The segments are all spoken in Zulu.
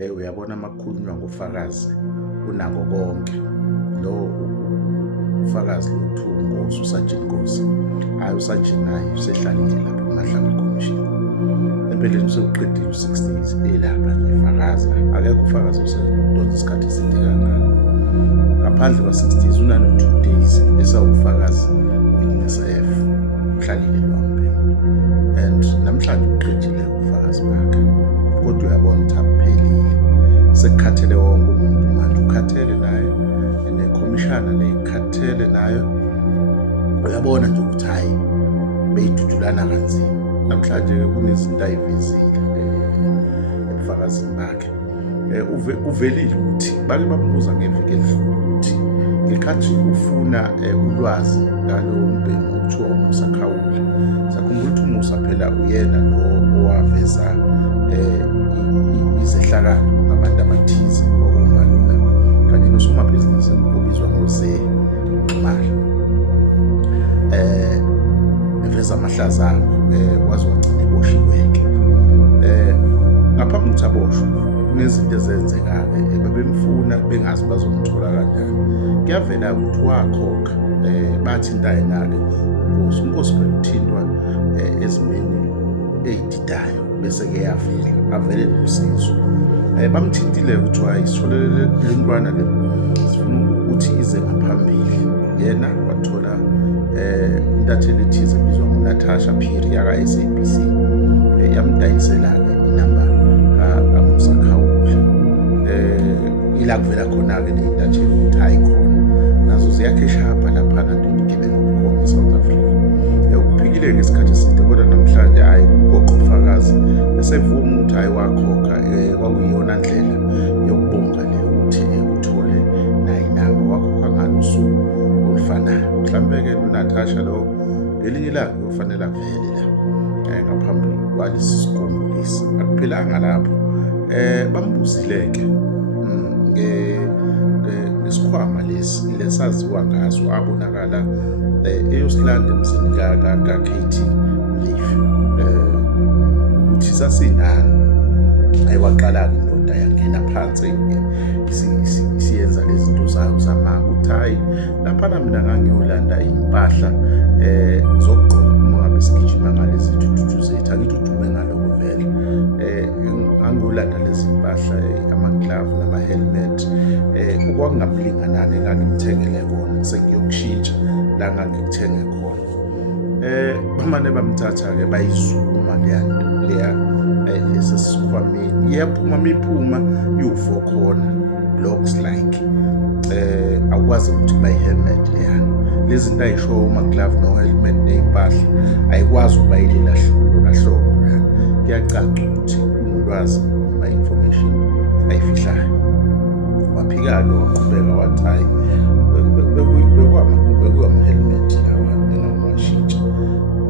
uyabona makukhulunywa ngofakazi unako konke lo ufakazi lothu uNkosi uSajini Nkosi hayi uSajini naye usehlalile lapho kuMahlanga Commission empeleni usewuqedile u-60 years elapha nje efakaza akekho ufakazi usedonsa isikhathi eside kangaka ngaphandle kwa-60 years unano-2 days esawufakazi witness F uhlalile lwamphela and namhlanje uqedile ubufakazi bakhe kodwa uyabona ukuthi akuphelile sekukhathele wonke umuntu manje ukhathele naye nekhomishana nekhathele nayo uyabona nje ukuthi hayi beyidudulana kanzima namhlanje kunezinto ayivezile ebufakazini bakhe uvelile ukuthi bake bambuza ngeviki elidlule ukuthi ngekhathi ufuna ulwazi ngalowo mbhemu okuthiwa uMusa Khawula sakhumbula ukuthi uMusa phela uyena lo owaveza izehlakalo ngabantu abathize okumbalula kanye nosomabhizinisi obizwa ngoZe Nxumalo eveza amahlazo abo wazi wagcina eboshiwe-ke ngaphambi kokuthi aboshwe kunezinto ezenzeka-ke bebemfuna bengazi bazomthola kanjani kuyavela ukuthi wakhokha bathintane uNkosi phela uthintwa ezimeni ey'didayo bese-ke yavela avele nosizo bamthintile ukuthi isitholele le ntwana le sifuna ukuthi ize ngaphambili yena wathola intatheli ethize ebizwa ngoNatasha Phiri yaka-SABC yamdayisela-ke inamba kaMusa Khawula ila kuvela khona-ke ney'ntatheli ukuthi hayi khona nazo ziyakheshapha laphana ntobugebengu bukhona eSouth Africa ukuphikile-ke isikhathi eside kodwa namhlanje hhayi ugoqa ubufakazi esevuma ukuthi hhayi wakhokha kwakuyiyona ndlela yokubonga le ukuthi uthole nayo inamba wakhokha ngalo usuku olufanayo mhlawumbe-ke noNatasha lo ngelinye ilanga kufanele avele la ngaphambi kwalesi sigungu lesi akuphelanga lapho bambuzile-ke ngesikhwama lesaziwa ngaso abonakala eyosilanda emzini ka-Katie Mlifi ukuthi sasinani ayiwaqala-ke indoda yangena phansi siyenza lezi zinto zayo zamanga ukuthi hhayi laphana mina ngangiyolanda iy'mpahla zokugqoka uma ngabe sigijima ngalezi thuthuthu zethu angithi udume ngaloko vele ngangiyolanda lezi mpahla ama-glove nama-helmet okwakungamlinganani engangimthengele kona sengiyokushintsha la ngangikuthenge khona bamane bamthatha-ke bayizuma leya lesesikhwameni iyaphuma miphuma iwu-4 khona blocks like akwazi ukuthi kuba i-helmet leyana lezi zinto ayishoyo ama-glove no-helmet ney'mpahla ayikwazi ukuba ilela hlobo yani kuyacaca ukuthi unolwazi noma-information ayifihlayo waphika-ke waqhubeka wathi hhayi bekuyama-helmet lawa engamashintsha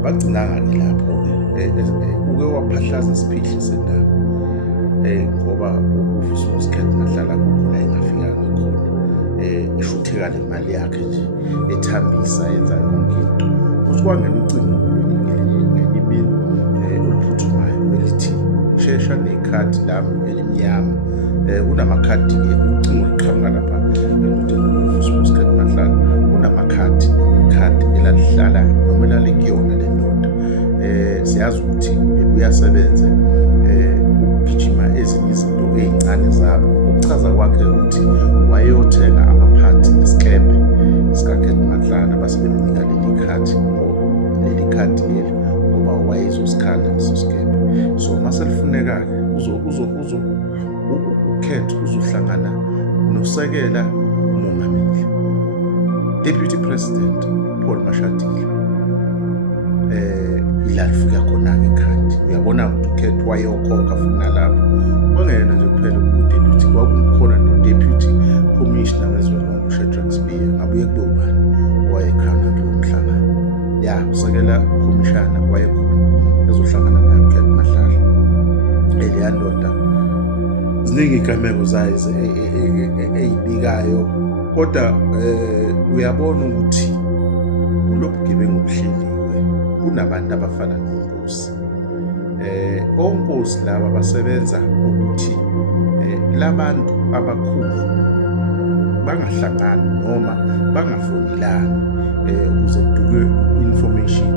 bagcina-ke lapho-ke uke waphahlaza isiphihli sendaba ngoba uVusumuzi Mahlala kukhona engafikanga khona ishutheka le mali yakhe nje ethambisa yenza yonke into futhi kwangena ucingo ngenye imini oluphuthumayo elithi shesha nekhadi lami elimnyama kunamakhadi-ke ucingo liqhamuka lapha uVusumuzi Mahlala kunamakhadi ikhadi elalihlala noma elalikuyona le ndoda siyazi ukuthi uyasebenza ukugijima ezinye izinto ey'ncane zabo ukuchaza kwakhe ukuthi wayeyothenga amaphanti nesikebhe sikaKate Mahlala base bemnika leli khadi leli ngoba wayezosikhanda leso sikebhe so mase lifuneka-ke ukhetho uzohlangana nosekela umongameli Deputy President Paul Mashatile ila lifika khona-ke ikhadi uyabona ukuthi ukhetho wayeyokhokha futhi nalapho kwangena nje kuphela uDeputy kwakukhona no-Deputy Commissioner wezolonke uShadrack Spear ngabuye kube ubani owayekhona kulowo mhlangano ya usekela ukhomishana wayekhona ezohlangana naye uKate Mahlala leya ndoda ziningi iy'gameko zayo ey'bikayo kodwa uyabona ukuthi kulobu bugebengu obuhleliwe kunabantu abafana noNkosi oNkosi laba basebenza ukuthi labantu abakhulu bangahlangani noma bangafonelani ukuze kudukwe information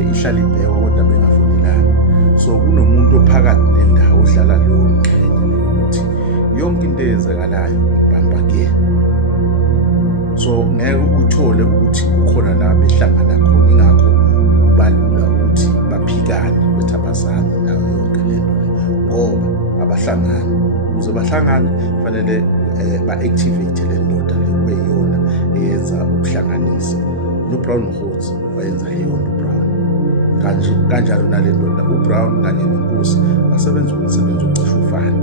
ihlale ibhekwa kodwa bengafonelani. So kunomuntu ophakathi nendawo ohlala leyo ngxenye ukuthi yonke into eyenzakalayo ibamba kuyena. So ngeke uthole ukuthi kukhona la behlangana khona, ingakho kubalula ukuthi baphikane bethi abazani nayo yonke lento ngoba abahlangani. Ukuze bahlangane fanele ba-activate le ndoda le kube yiyona eyenza ukuhlanganisa. noBrown Noguts wayenza leyo nto uBrown, kanjalo nale ndoda uBrown kanye neNkosi basebenza umsebenzi ocishe ufane.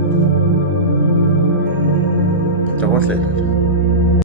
Ngiyakhohlela.